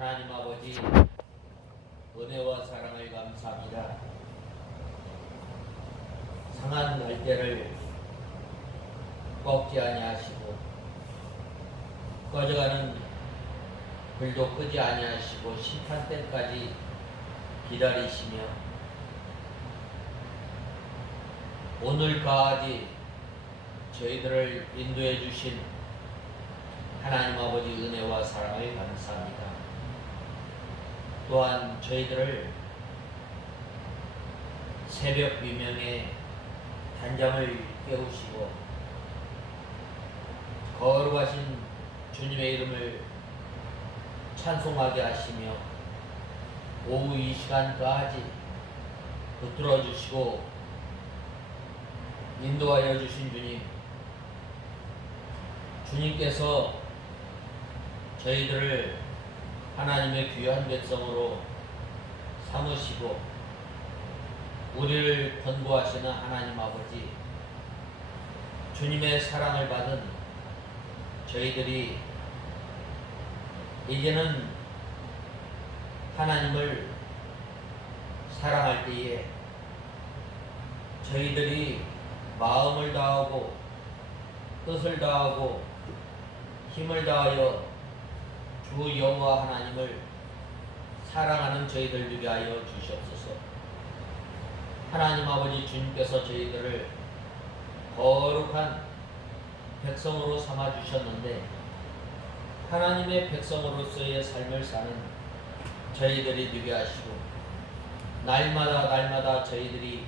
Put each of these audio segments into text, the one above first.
하나님 아버지, 은혜와 사랑을 감사합니다. 상한 갈대를 꺾지 아니하시고 꺼져가는 불도 끄지 아니하시고 심판 때까지 기다리시며 오늘까지 저희들을 인도해 주신 하나님 아버지 은혜와 사랑을 감사합니다. 또한 저희들을 새벽 미명에 단잠을 깨우시고 거룩하신 주님의 이름을 찬송하게 하시며 오후 이 시간까지 붙들어 주시고 인도하여 주신 주님께서 저희들을 하나님의 귀한 백성으로 삼으시고 우리를 권고하시는 하나님 아버지, 주님의 사랑을 받은 저희들이 이제는 하나님을 사랑할 때에 저희들이 마음을 다하고 뜻을 다하고 힘을 다하여 주 여호와 하나님을 사랑하는 저희들 되게 하여 주시옵소서. 하나님 아버지, 주님께서 저희들을 거룩한 백성으로 삼아 주셨는데 하나님의 백성으로서의 삶을 사는 저희들이 되게 하시고 날마다 저희들이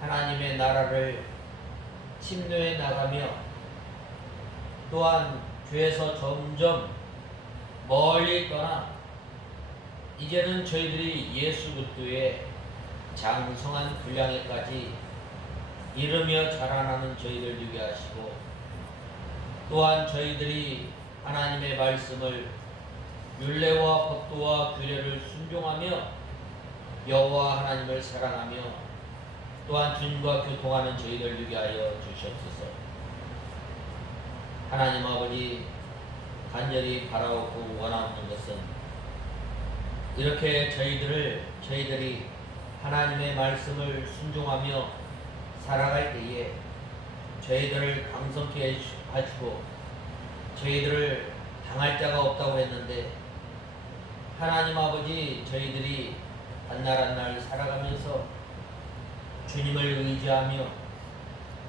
하나님의 나라를 침노해 나가며 또한 죄에서 점점 멀리 떠나 이제는 저희들이 예수 그리스도의 장성한 분량에까지 이르며 자라나는 저희들 되게 하시고 또한 저희들이 하나님의 말씀을 율례와 법도와 규례를 순종하며 여호와 하나님을 사랑하며 또한 주님과 교통하는 저희들 되게 하여 주시옵소서. 하나님 아버지, 간절히 바라오고 원하는 것은 이렇게 저희들이 하나님의 말씀을 순종하며 살아갈 때에 저희들을 강성케 하시고 저희들을 당할 자가 없다고 했는데 하나님 아버지, 저희들이 한 날 한 날 살아가면서 주님을 의지하며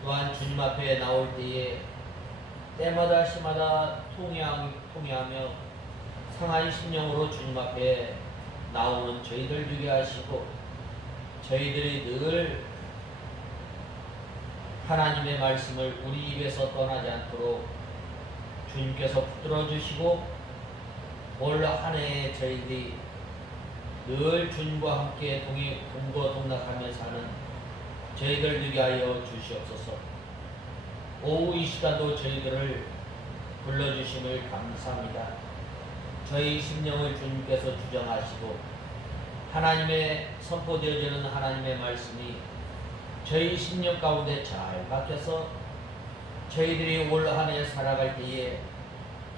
또한 주님 앞에 나올 때에 때마다 시마다 통회하며 상한 심령으로 주님 앞에 나오는 저희들 되게 하시고 저희들이 늘 하나님의 말씀을 우리 입에서 떠나지 않도록 주님께서 붙들어 주시고 올 한 해에 저희들이 늘 주님과 함께 동거동락하며 사는 저희들 되게 하여 주시옵소서. 오후 이 시간도 저희들을 불러주심을 감사합니다. 저희 심령을 주님께서 주장하시고 하나님의 선포되어지는 하나님의 말씀이 저희 심령 가운데 잘 박혀서 저희들이 올 한 해 살아갈 때에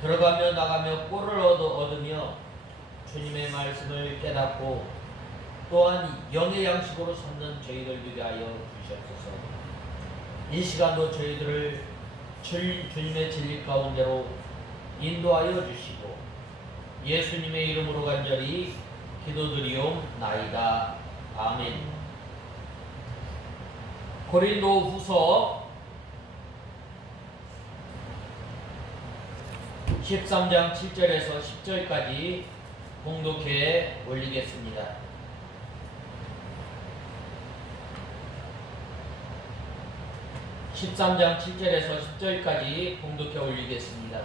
들어가며 나가며 꼴을 얻으며 주님의 말씀을 깨닫고 또한 영의 양식으로 삼는 저희들 되게 하여 주시옵소서. 이 시간도 저희들을 주님의 진리 가운데로 인도하여 주시고 예수님의 이름으로 간절히 기도드리옵나이다. 아멘. 고린도 후서 13장 7절에서 10절까지 봉독해 올리겠습니다. 13장 7절에서 10절까지 봉독해 올리겠습니다.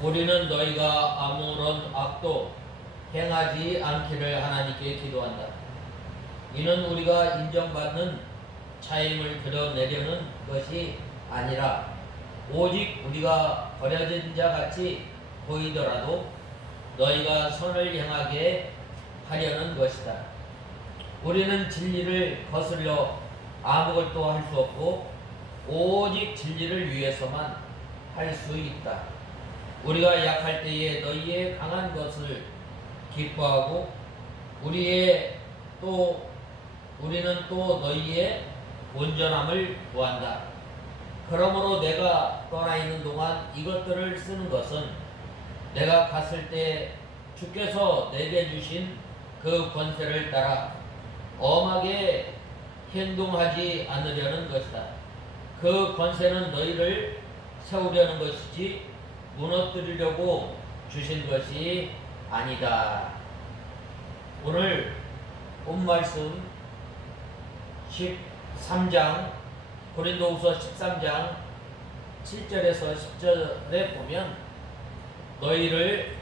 우리는 너희가 아무런 악도 행하지 않기를 하나님께 기도한다. 이는 우리가 인정받는 차임을 드러내려는 것이 아니라 오직 우리가 버려진 자 같이 보이더라도 너희가 선을 행하게 하려는 것이다. 우리는 진리를 거슬려 아무것도 할 수 없고 오직 진리를 위해서만 할 수 있다. 우리가 약할 때에 너희의 강한 것을 기뻐하고 우리는 또 너희의 온전함을 구한다. 그러므로 내가 떠나 있는 동안 이것들을 쓰는 것은 내가 갔을 때 주께서 내게 주신 그 권세를 따라 엄하게 행동하지 않으려는 것이다. 그 권세는 너희를 세우려는 것이지 무너뜨리려고 주신 것이 아니다. 오늘 본 말씀 13장 고린도후서 13장 7절에서 10절에 보면 너희를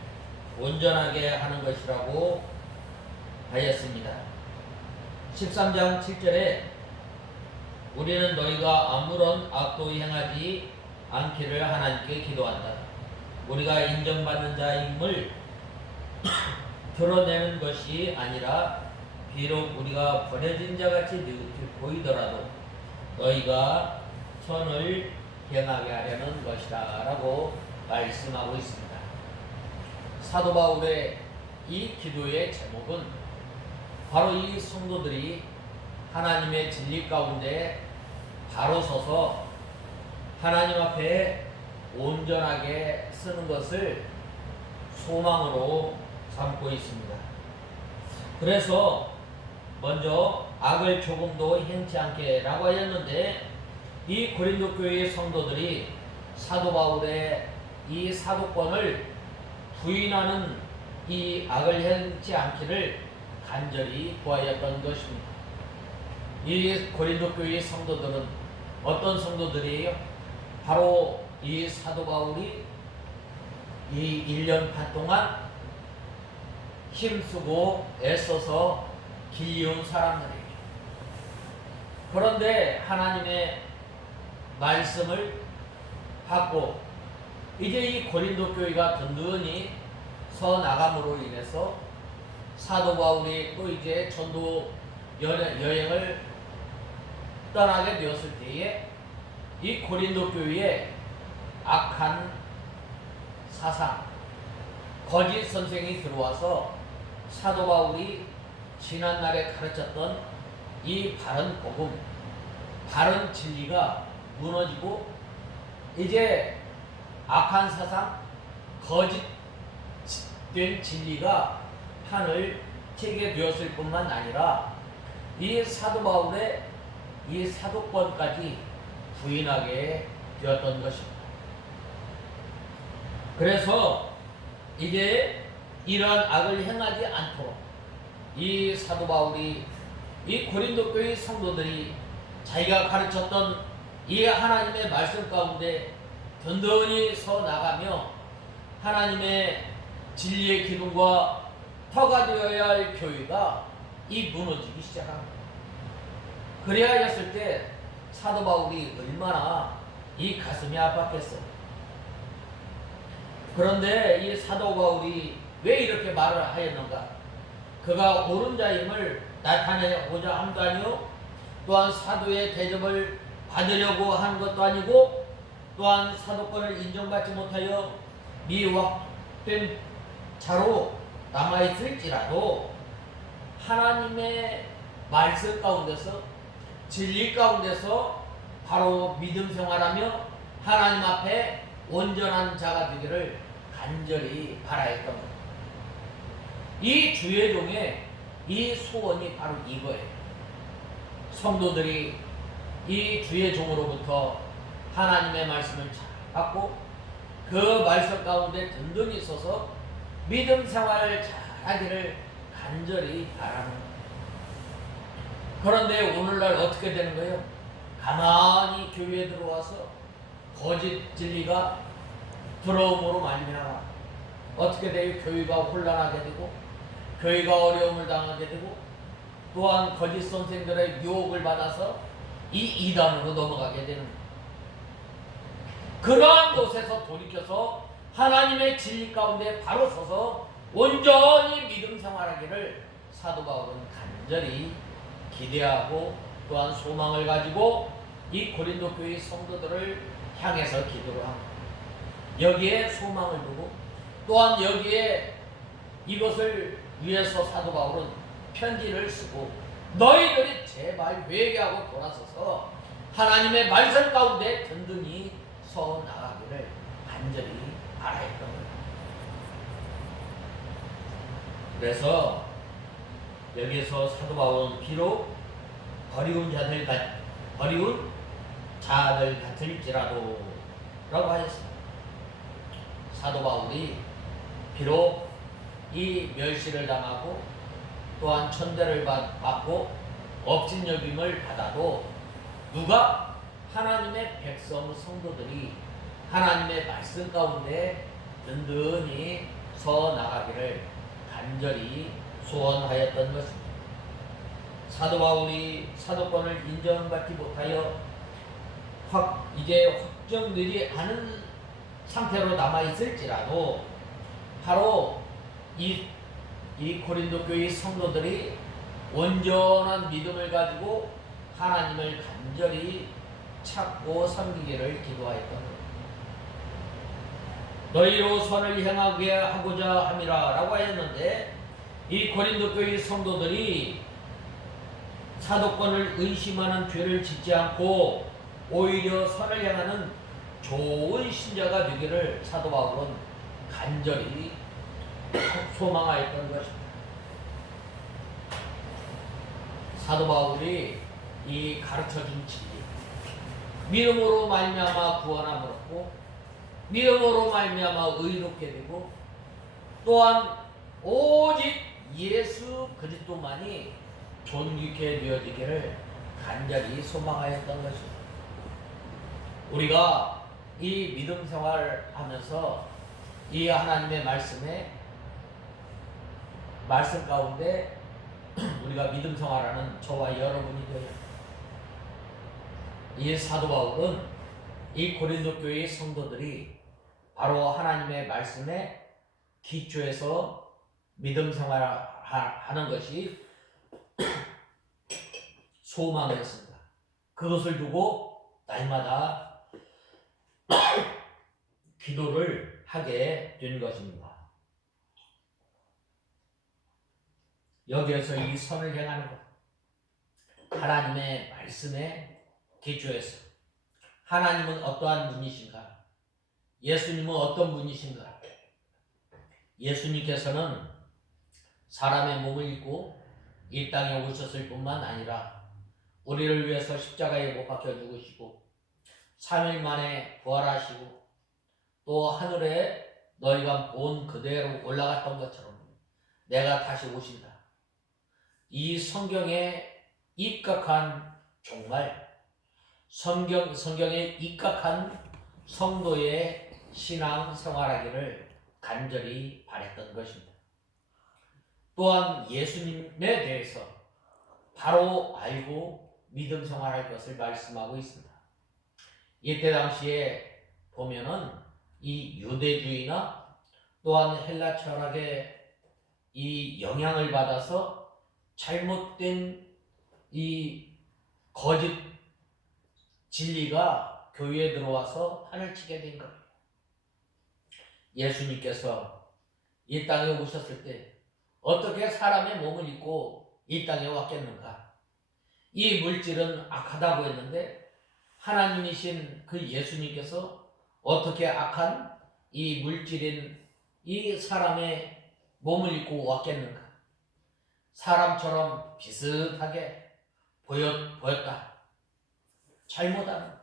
온전하게 하는 것이라고 하였습니다. 13장 7절에 우리는 너희가 아무런 악도 행하지 않기를 하나님께 기도한다. 우리가 인정받는 자임을 드러내는 것이 아니라 비록 우리가 버려진 자같이 보이더라도 너희가 선을 행하게 하려는 것이다 라고 말씀하고 있습니다. 사도 바울의 이 기도의 제목은 바로 이 성도들이 하나님의 진리 가운데 바로 서서 하나님 앞에 온전하게 쓰는 것을 소망으로 삼고 있습니다. 그래서 먼저 악을 조금도 행치 않게 라고 하였는데 이 고린도 교회의 성도들이 사도 바울의 이 사도권을 부인하는 이 악을 행치 않기를 간절히 구하였던 것입니다. 이 고린도 교회의 성도들은 어떤 성도들이에요? 바로 이 사도 바울이 이 1년 반 동안 힘쓰고 애써서 길이운 사람들이에요. 그런데 하나님의 말씀을 받고 이제 이 고린도 교회가 든든히 서 나감으로 인해서 사도 바울이 또 이제 전도 여행을 떠나게 되었을 때에 이 고린도 교회에 악한 사상, 거짓 선생이 들어와서 사도 바울이 지난날에 가르쳤던 이 바른 복음, 바른 진리가 무너지고 이제 악한 사상, 거짓된 진리가 판을 치게 되었을 뿐만 아니라 이 사도 바울의 이 사도권까지 부인하게 되었던 것입니다. 그래서 이제 이러한 악을 행하지 않도록 이 사도 바울이 이 고린도 교회 성도들이 자기가 가르쳤던 이 하나님의 말씀 가운데 든든히 서 나가며 하나님의 진리의 기둥과 터가 되어야 할 교회가 이 무너지기 시작합니다. 그래야 하였을 때 사도 바울이 얼마나 이 가슴이 아팠겠어요. 그런데 이 사도 바울이 왜 이렇게 말을 하였는가? 그가 옳은 자임을 나타내고자 함도 아니요, 또한 사도의 대접을 받으려고 하는 것도 아니고, 또한 사도권을 인정받지 못하여 미확된 자로 남아있을지라도 하나님의 말씀 가운데서 진리 가운데서 바로 믿음 생활하며 하나님 앞에 온전한 자가 되기를 간절히 바라했던 겁니다. 이 주의 종의 이 소원이 바로 이거예요. 성도들이 이 주의 종으로부터 하나님의 말씀을 잘 받고 그 말씀 가운데 든든히 서서 믿음 생활을 잘 하기를 간절히 바라는 거예요. 그런데 오늘날 어떻게 되는 거예요? 가만히 교회에 들어와서 거짓 진리가 들어옴으로 말미암아 어떻게 돼요? 교회가 혼란하게 되고 교회가 어려움을 당하게 되고 또한 거짓 선생들의 유혹을 받아서 이 이단으로 넘어가게 되는 거예요. 그러한 곳에서 돌이켜서 하나님의 진리 가운데 바로 서서 온전히 믿음 생활하기를 사도 바울은 간절히 기대하고 또한 소망을 가지고 이 고린도 교회 성도들을 향해서 기도를 합니다. 여기에 소망을 두고 또한 여기에 이것을 위해서 사도 바울은 편지를 쓰고 너희들이 제발 회개하고 돌아서서 하나님의 말씀 가운데 든든히 서 나가기를 간절히 바라했던 거예요. 그래서 여기에서 사도 바울은 비록 버리운 자들 같을지라도 라고 하였습니다. 사도 바울이 비록 이 멸시를 당하고 또한 천대를 받고 업신여김을 받아도 누가 하나님의 백성 성도들이 하나님의 말씀 가운데 든든히 서 나가기를 간절히 소원하였던 것입니다. 사도 바울이 사도권을 인정받지 못하여 이제 확정되지 않은 상태로 남아있을지라도 바로 이 고린도 교회 성도들이 온전한 믿음을 가지고 하나님을 간절히 찾고 섬기기를 기도하였던 것. 너희로 선을 행하게 하고자 함이라 라고 하였는데 이 고린도 교회 성도들이 사도권을 의심하는 죄를 짓지 않고 오히려 선을 향하는 좋은 신자가 되기를 사도 바울은 간절히 소망하였던 것입니다. 사도 바울이 이 가르쳐준 진리, 믿음으로 말미암아 구원함을 얻고 믿음으로 말미암아 의롭게 되고 또한 오직 예수 그리스도만이 존귀케 되어지기를 간절히 소망하였던 것입니다. 우리가 이 믿음 생활하면서 이 하나님의 말씀 가운데 우리가 믿음 생활하는 저와 여러분이 되어야 합니다. 이 사도 바울은 이 고린도 교회의 성도들이 바로 하나님의 말씀에 기초해서 믿음 생활하는 것이 소망이었습니다. 그것을 두고 날마다 기도를 하게 된 것입니다. 여기에서 이 선을 행하는 것, 하나님의 말씀에 기초해서 하나님은 어떠한 분이신가? 예수님은 어떤 분이신가? 예수님께서는 사람의 몸을 입고 이 땅에 오셨을 뿐만 아니라 우리를 위해서 십자가에 못 박혀 죽으시고 3일 만에 부활하시고 또 하늘에 너희가 본 그대로 올라갔던 것처럼 내가 다시 오신다. 이 성경에 입각한 정말 성경에 입각한 성도의 신앙 생활하기를 간절히 바랬던 것입니다. 또한 예수님에 대해서 바로 알고 믿음 생활할 것을 말씀하고 있습니다. 이때 당시에 보면은 이 유대주의나 또한 헬라 철학의 이 영향을 받아서 잘못된 이 거짓 진리가 교회에 들어와서 판을 치게 된 거예요. 예수님께서 이 땅에 오셨을 때 어떻게 사람의 몸을 입고 이 땅에 왔겠는가? 이 물질은 악하다고 했는데 하나님이신 그 예수님께서 어떻게 악한 이 물질인 이 사람의 몸을 입고 왔겠는가? 사람처럼 비슷하게 보였다. 잘못한.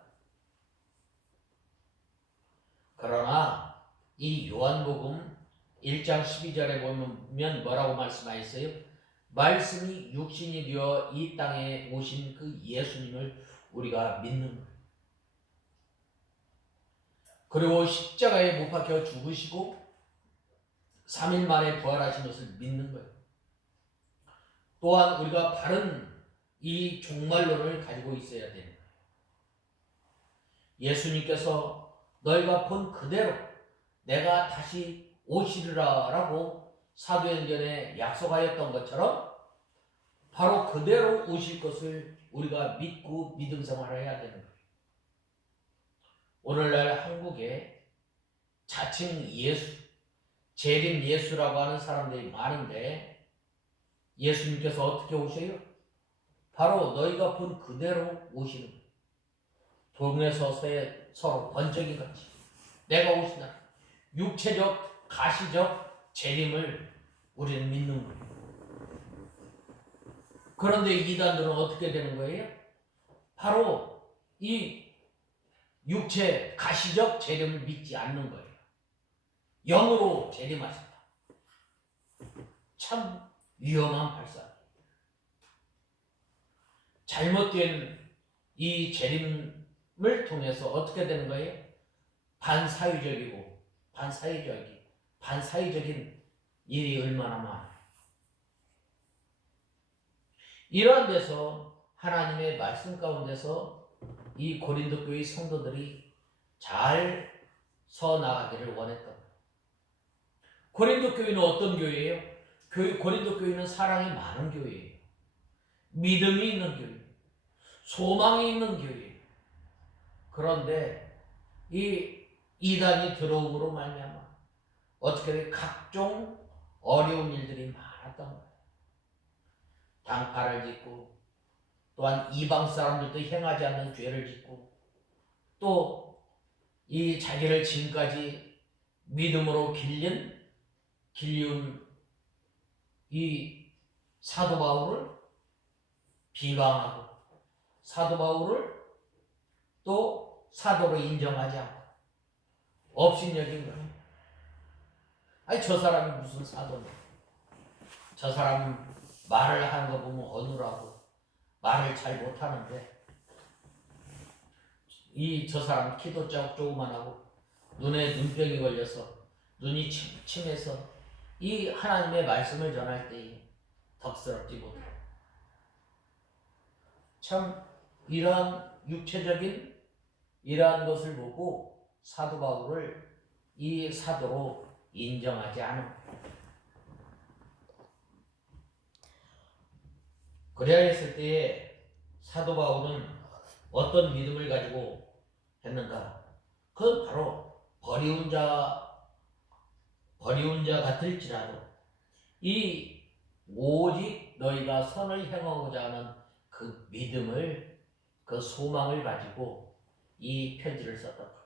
그러나 이 요한복음 1장 12절에 보면 뭐라고 말씀하셨어요? 말씀이 육신이 되어 이 땅에 오신 그 예수님을 우리가 믿는 거예요. 그리고 십자가에 못 박혀 죽으시고 3일 만에 부활하신 것을 믿는 거예요. 또한 우리가 바른 이 종말론을 가지고 있어야 됩니다. 예수님께서 너희가 본 그대로 내가 다시 오시리라 라고 사도행전에 약속하였던 것처럼 바로 그대로 오실 것을 우리가 믿고 믿음 생활을 해야 되는 거예요. 오늘날 한국에 자칭 예수, 재림 예수라고 하는 사람들이 많은데 예수님께서 어떻게 오셔요? 바로 너희가 본 그대로 오시는 거예요. 동에서 서로 번쩍이 같이 내가 오신다. 육체적, 가시적 재림을 우리는 믿는 거예요. 그런데 이단들은 어떻게 되는 거예요? 바로 이 육체, 가시적 재림을 믿지 않는 거예요. 영으로 재림하신다. 참 위험한 발상. 잘못된 이 재림을 통해서 어떻게 되는 거예요? 반사회적인 일이 얼마나 많아요. 이러한 데서 하나님의 말씀 가운데서 이 고린도 교회 성도들이 잘 서나가기를 원했던 거예요. 고린도 교회는 어떤 교회예요? 고린도 교회는 사랑이 많은 교회예요. 믿음이 있는 교회예요. 소망이 있는 교회예요. 그런데 이 이단이 들어옴으로 말미암아 어떻게 각종 어려운 일들이 많았던 거예요. 단가를 짓고 또한 이방 사람들도 행하지 않는 죄를 짓고 또 이 자기를 지금까지 믿음으로 길리운 이 사도 바울을 비방하고 사도 바울을 또 사도로 인정하지 않고 업신여긴 거예요. 아니 저 사람이 무슨 사도냐. 저 사람 말을 하는 거 보면 어눌하고 말을 잘 못하는데 저 사람 키도 조그만하고 눈에 눈병이 걸려서 눈이 침침해서 이 하나님의 말씀을 전할 때에 덕스럽지 못해. 참 이러한 육체적인 이러한 것을 보고 사도 바울을 이 사도로 인정하지 않음. 그래야 했을 때에 사도 바울은 어떤 믿음을 가지고 했는가? 그건 바로 버리운 자 같을지라도 이 오직 너희가 선을 행하고자 하는 그 믿음을, 그 소망을 가지고 이 편지를 썼던 거예요.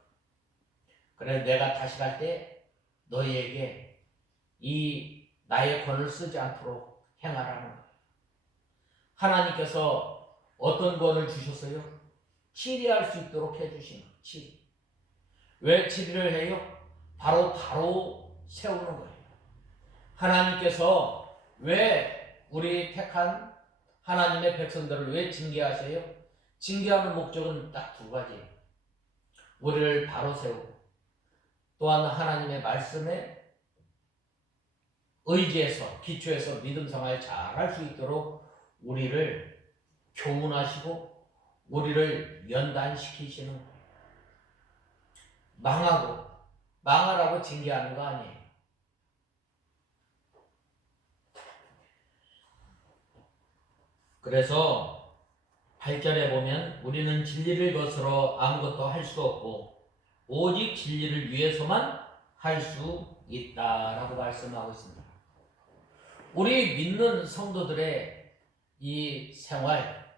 그래 내가 다시 갈 때 너희에게 이 나의 권을 쓰지 않도록 행하라는 거예요. 하나님께서 어떤 권을 주셨어요? 치리할 수 있도록 해주시는 치리. 왜 치리를 해요? 바로 세우는 거예요. 하나님께서 왜 우리 택한 하나님의 백성들을 왜 징계하세요? 징계하는 목적은 딱 두 가지예요. 우리를 바로 세우고 또한 하나님의 말씀에 의지해서 기초해서 믿음 생활 잘할 수 있도록 우리를 교훈하시고 우리를 연단시키시는 거예요. 망하라고 징계하는 거 아니에요. 그래서 8절에 보면 우리는 진리를 거스러 아무것도 할 수 없고 오직 진리를 위해서만 할 수 있다라고 말씀하고 있습니다. 우리 믿는 성도들의 이 생활,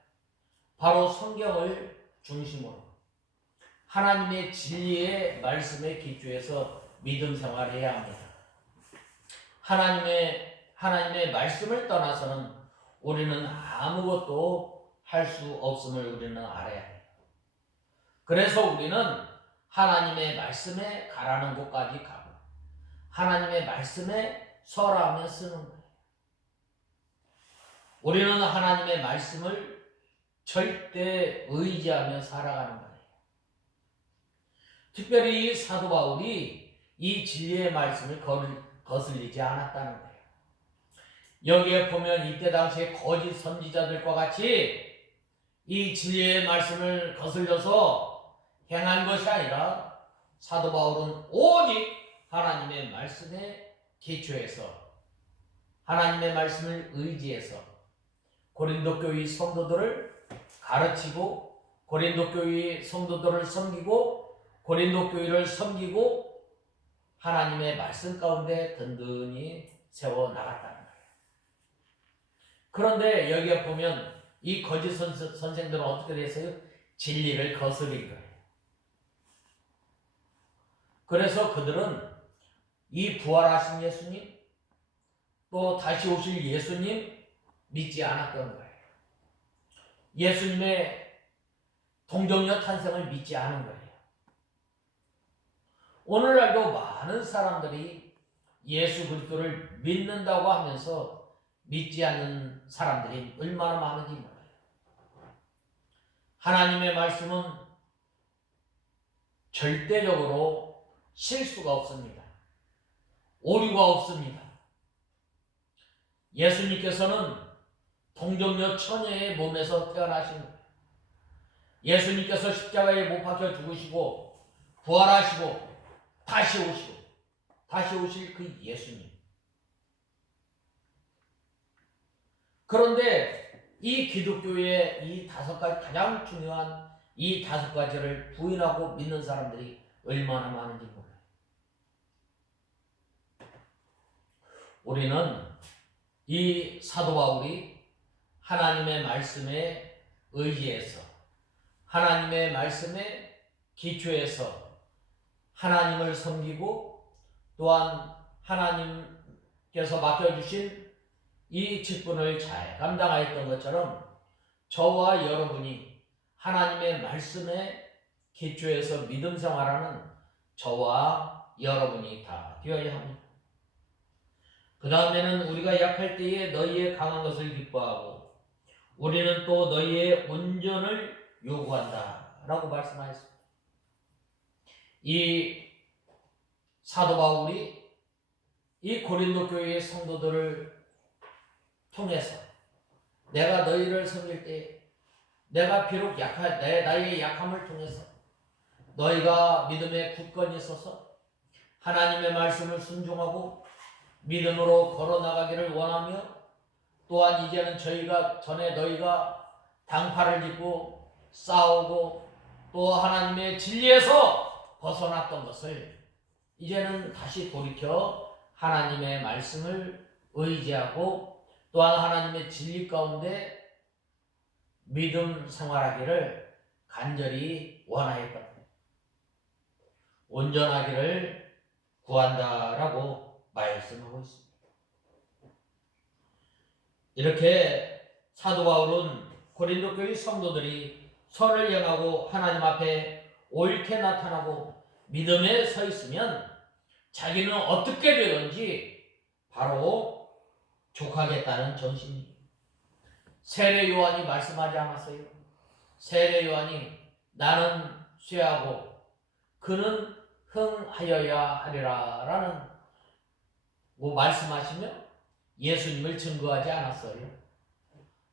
바로 성경을 중심으로 하나님의 진리의 말씀에 기초해서 믿음 생활해야 합니다. 하나님의 말씀을 떠나서는 우리는 아무것도 할 수 없음을 우리는 알아야 해요. 그래서 우리는 하나님의 말씀에 가라는 곳까지 가고 하나님의 말씀에 서라하면 쓰는 거예요. 우리는 하나님의 말씀을 절대 의지하며 살아가는 거예요. 특별히 이 사도 바울이 이 진리의 말씀을 거슬리지 않았다는 거예요. 여기에 보면 이때 당시에 거짓 선지자들과 같이 이 진리의 말씀을 거슬려서 행한 것이 아니라 사도 바울은 오직 하나님의 말씀에 기초해서 하나님의 말씀을 의지해서 고린도 교회 성도들을 가르치고 고린도 교회 성도들을 섬기고 고린도 교회를 섬기고 하나님의 말씀 가운데 든든히 세워 나갔다는 거예요. 그런데 여기에 보면 이 거짓 선생들은 어떻게 됐어요? 진리를 거스린 거예요. 그래서 그들은 이 부활하신 예수님, 또 다시 오실 예수님 믿지 않았던 거예요. 예수님의 동정녀 탄생을 믿지 않은 거예요. 오늘날도 많은 사람들이 예수 그리스도를 믿는다고 하면서 믿지 않는 사람들이 얼마나 많은지 몰라요. 하나님의 말씀은 절대적으로 실수가 없습니다. 오류가 없습니다. 예수님께서는 동정녀 처녀의 몸에서 태어나신 거예요. 예수님께서 십자가에 못 박혀 죽으시고 부활하시고 다시 오실 그 예수님. 그런데 이 기독교의 이 5가지, 가장 중요한 이 5가지를 부인하고 믿는 사람들이 얼마나 많은지 몰라요. 우리는 이 사도 바울이 하나님의 말씀에 의지해서, 하나님의 말씀에 기초해서 하나님을 섬기고, 또한 하나님께서 맡겨주신 이 직분을 잘 감당하였던 것처럼 저와 여러분이 하나님의 말씀에 기초해서 믿음 생활하는 저와 여러분이 다 되어야 합니다. 그 다음에는 우리가 약할 때에 너희의 강한 것을 기뻐하고 우리는 또 너희의 온전을 요구한다 라고 말씀하셨습니다. 이 사도 바울이 이 고린도 교회의 성도들을 통해서 내가 너희를 섬길 때 내가 비록 나의 약함을 통해서 너희가 믿음에 굳건히 서서 하나님의 말씀을 순종하고 믿음으로 걸어나가기를 원하며, 또한 이제는 전에 너희가 당파를 짓고 싸우고 또 하나님의 진리에서 벗어났던 것을 이제는 다시 돌이켜 하나님의 말씀을 의지하고 또한 하나님의 진리 가운데 믿음 생활하기를 간절히 원하였다. 온전하기를 구한다라고 말씀하고 있습니다. 이렇게 사도 바울은 고린도 교회 성도들이 선을 행하고 하나님 앞에 옳게 나타나고 믿음에 서 있으면 자기는 어떻게 되든지 바로 족하겠다는 전심입니다. 세례 요한이 말씀하지 않았어요? 세례 요한이 나는 쇠하고 그는 흥하여야 하리라 라는 말씀하시며 예수님을 증거하지 않았어요.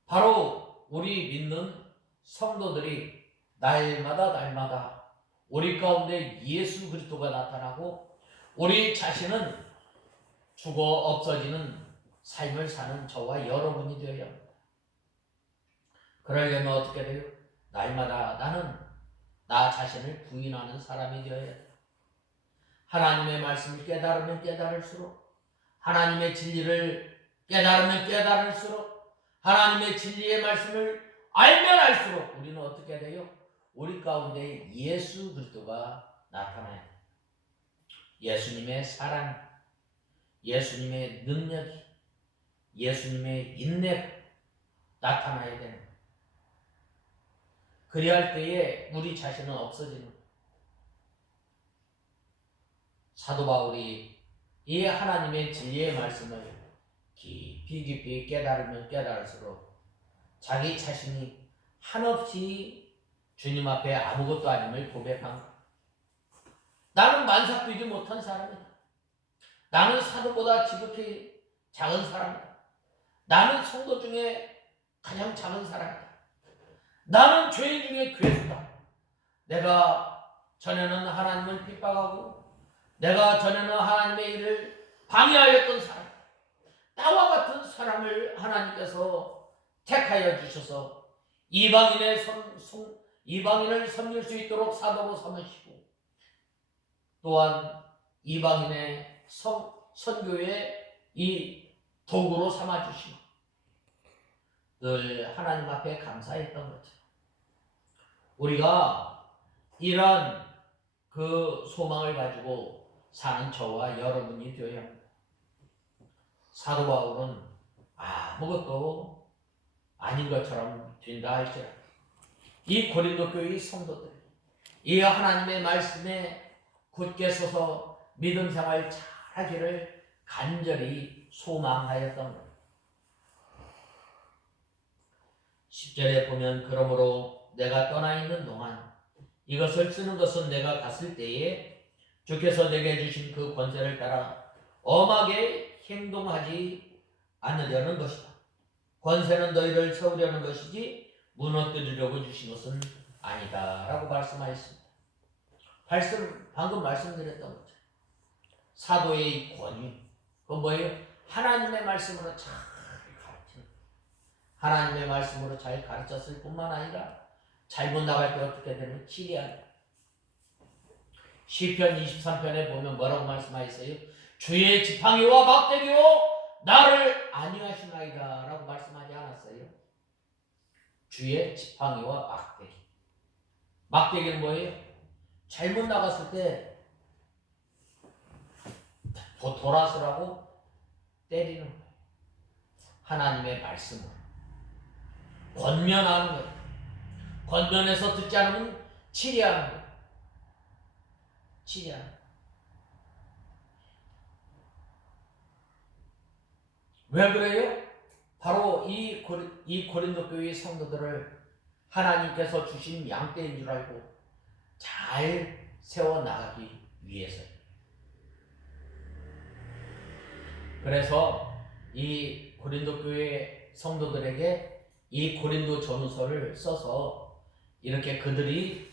바로 우리 믿는 성도들이 날마다 우리 가운데 예수 그리스도가 나타나고 우리 자신은 죽어 없어지는 삶을 사는 저와 여러분이 되어야 합니다. 그러려면 어떻게 돼요? 날마다 나는 나 자신을 부인하는 사람이 되어야 돼요. 하나님의 말씀을 깨달으면 깨달을수록, 하나님의 진리를 깨달으면 깨달을수록, 하나님의 진리의 말씀을 알면 알수록 우리는 어떻게 돼요? 우리 가운데 예수 그리스도가 나타나요. 예수님의 사랑, 예수님의 능력이, 예수님의 인내가 나타나야 되는 거예요. 그리할 때에 우리 자신은 없어지는 거예요. 사도 바울이 이 하나님의 진리의 말씀을 깊이 깨달으면 깨달을수록 자기 자신이 한없이 주님 앞에 아무것도 아님을 고백한 거예요. 나는 만삭되지 못한 사람이다. 나는 사도보다 지극히 작은 사람이다. 나는 성도 중에 가장 작은 사람이다. 나는 죄인 중에 괴수다. 내가 전에는 하나님을 핍박하고 내가 전에는 하나님의 일을 방해하였던 사람, 나와 같은 사람을 하나님께서 택하여 주셔서 이방인을 섬길 수 있도록 사도로 삼으시고, 또한 이방인의 선교의 이 도구로 삼아주시고 늘 하나님 앞에 감사했던 거죠. 우리가 이런 그 소망을 가지고 사는 저와 여러분이 되어야 합니다. 사도 바울은 아무것도 아닌 것처럼 된다 할지라도 이 고린도 교회의 성도들, 이 하나님의 말씀에 굳게 서서 믿음 생활 잘하기를 간절히 소망하였던 것. 10절에 보면 그러므로 내가 떠나 있는 동안 이것을 쓰는 것은 내가 갔을 때에 주께서 내게 주신 그 권세를 따라 엄하게 행동하지 않으려는 것이다. 권세는 너희를 세우려는 것이지 무너뜨리려고 주신 것은 아니다 라고 말씀하였습니다. 방금 말씀드렸던 거죠. 사도의 권위, 그건 뭐예요? 하나님의 말씀으로 잘 가르치는, 하나님의 말씀으로 잘 가르쳤을 뿐만 아니라 잘못 나갈 때 어떻게 되는 치리하는. 시편 23편에 보면 뭐라고 말씀하셨어요? 주의 지팡이와 막대기로 나를 안위하시나이다 라고 말씀하지 않았어요? 주의 지팡이와 막대기. 막대기는 뭐예요? 잘못 나갔을 때 돌아서라고 때리는 거예요. 하나님의 말씀으로 권면하는 거예요. 권면해서 듣지 않으면 치리하는 거예요. 치리하는 거예요. 왜 그래요? 바로 이 고린도 교회의 성도들을 하나님께서 주신 양떼인 줄 알고 잘 세워나가기 위해서요. 그래서 이 고린도 교회 성도들에게 이 고린도 전후서를 써서 이렇게 그들이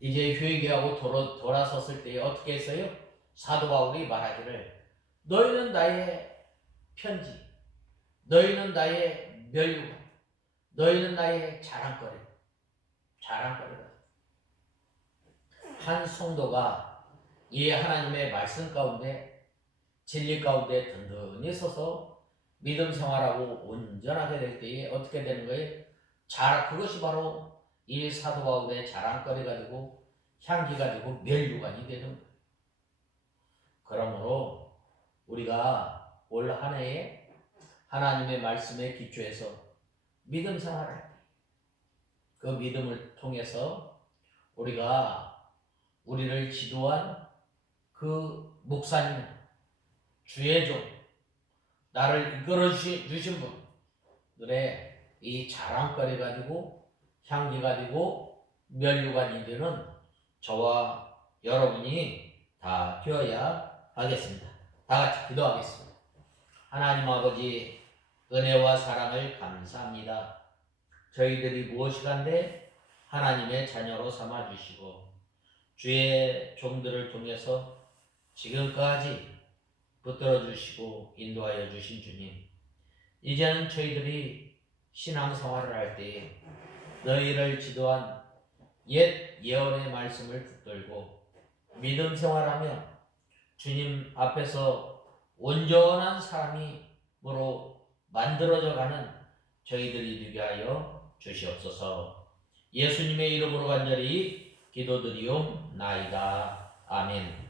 이제 회개하고 돌아섰을 때 어떻게 했어요? 사도 바울이 말하기를 너희는 나의 편지, 너희는 나의 멸류, 너희는 나의 자랑거리. 한 성도가 이 하나님의 말씀 가운데 진리 가운데 든든히 서서 믿음 생활하고 온전하게 될 때에 어떻게 되는 거예요? 그것이 바로 이 사도 바울의 자랑거리가 되고 향기가 되고 멸류관이 되는 거예요. 그러므로 우리가 올 한 해에 하나님의 말씀에 기초해서 믿음 생활을 할 때 그 믿음을 통해서 우리를 지도한 그 목사님, 주의 종, 나를 이끌어 주신 분들의 이 자랑거리가 되고 향기가 되고 면류관이 되는 저와 여러분이 다 되어야 하겠습니다. 다 같이 기도하겠습니다. 하나님 아버지, 은혜와 사랑을 감사합니다. 저희들이 무엇이간데 하나님의 자녀로 삼아주시고 주의 종들을 통해서 지금까지 붙들어 주시고 인도하여 주신 주님, 이제는 저희들이 신앙생활을 할 때에 너희를 지도한 옛 예언의 말씀을 붙들고 믿음 생활하며 주님 앞에서 온전한 사람으로 만들어져 가는 저희들이 되게 하여 주시옵소서. 예수님의 이름으로 간절히 기도드리옵나이다. 아멘.